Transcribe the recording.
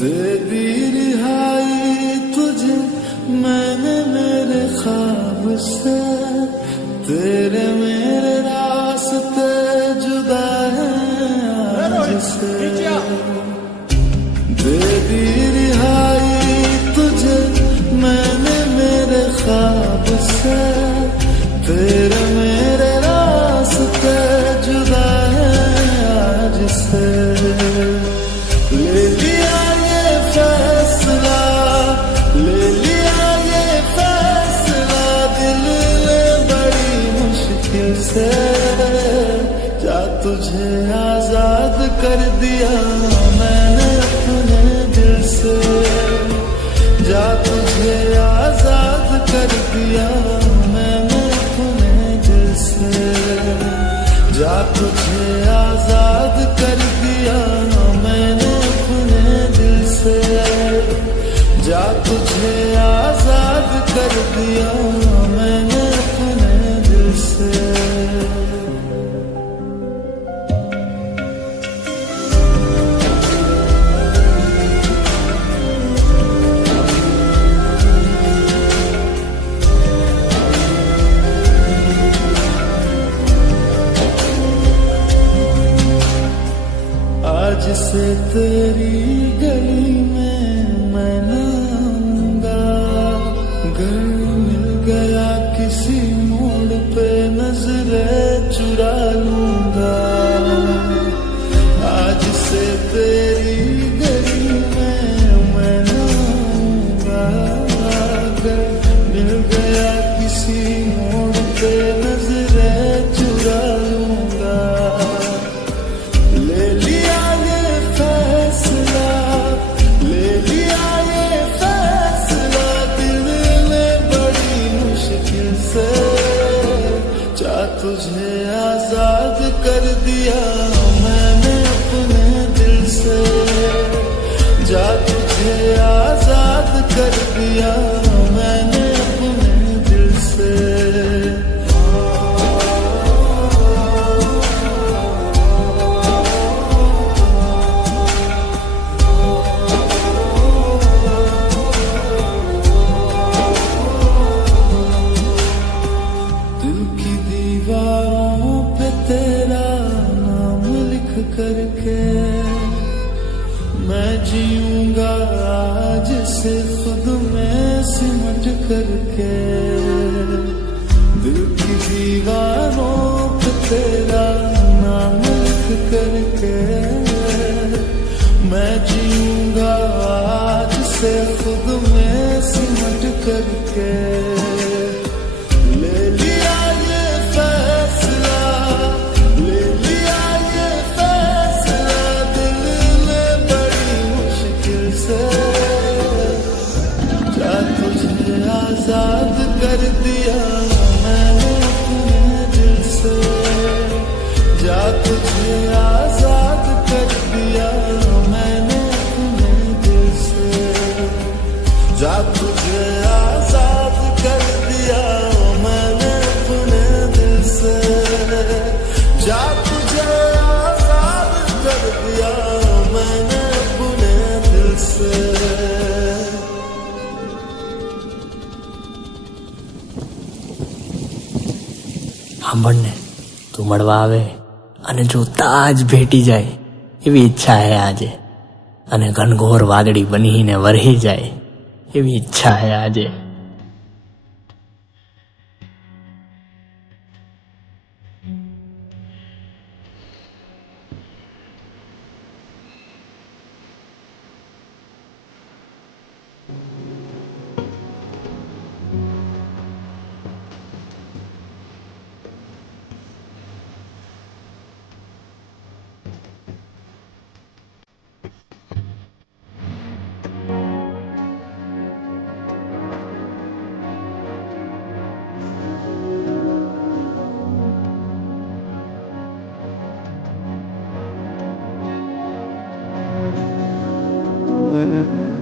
दे दी रिहाई तुझे मैंने मेरे ख्वाब से, तेरे मेरे रास्ते जुदा हैं आज से। दे दी रिहाई तुझे मैंने मेरे ख्वाब से, तेरे मेरे रास्ते जुदा हैं आज से। ले लिया ये फैसला, ले लिया ये फैसला दिल ने बड़ी मुश्किल से। जा तुझे आजाद कर दिया मैंने अपने दिल से, जा तुझे आजाद कर दिया मैंने अपने दिल से, जा तुझे आजाद कर दिया मैंने अपने दिल से, जा तुझे आजाद कर दिया मैंने अपने दिल से। आज से तेरी गली में मैं न आऊंगा, घर मिल गया किसी मोड़ पे नजरें चुरा लूंगा। आज से तेरी गली में मैं न आऊंगा, घर मिल गया किसी मोड़ पे नजरें चुरा लूंगा। ले लिया ये फैसला, ले लिया ये फैसला दिल ने बड़ी मुश्किल से। जा तुझे आजाद कर दिया मैंने अपने दिल से, जा तुझे आजाद कर दिया मैंने अपने दिल से। दीवारों पे तेरा नाम लिख करके मैं जीऊंगा आज से खुद में सिमट करके। दिल की दीवारों पे तेरा नाम लिख करके मैं जीऊंगा आज से खुद में सिमट करके। आजाद कर दिया मैंने अपने दिल से, जा तुझे आजाद कर दिया मैंने अपने दिल से, जा तुझे आजाद कर दिया मैंने अपने दिल से, जा तुझे आजाद कर दिया मैंने अपने दिल से। સાંભળને, તું મળવા આવે અને જો તાજ ભેટી જાય એવી ઈચ્છા હે આજે, અને ઘનઘોર વાદળી બનીને વરહી જાય એવી ઈચ્છા હે આજે. When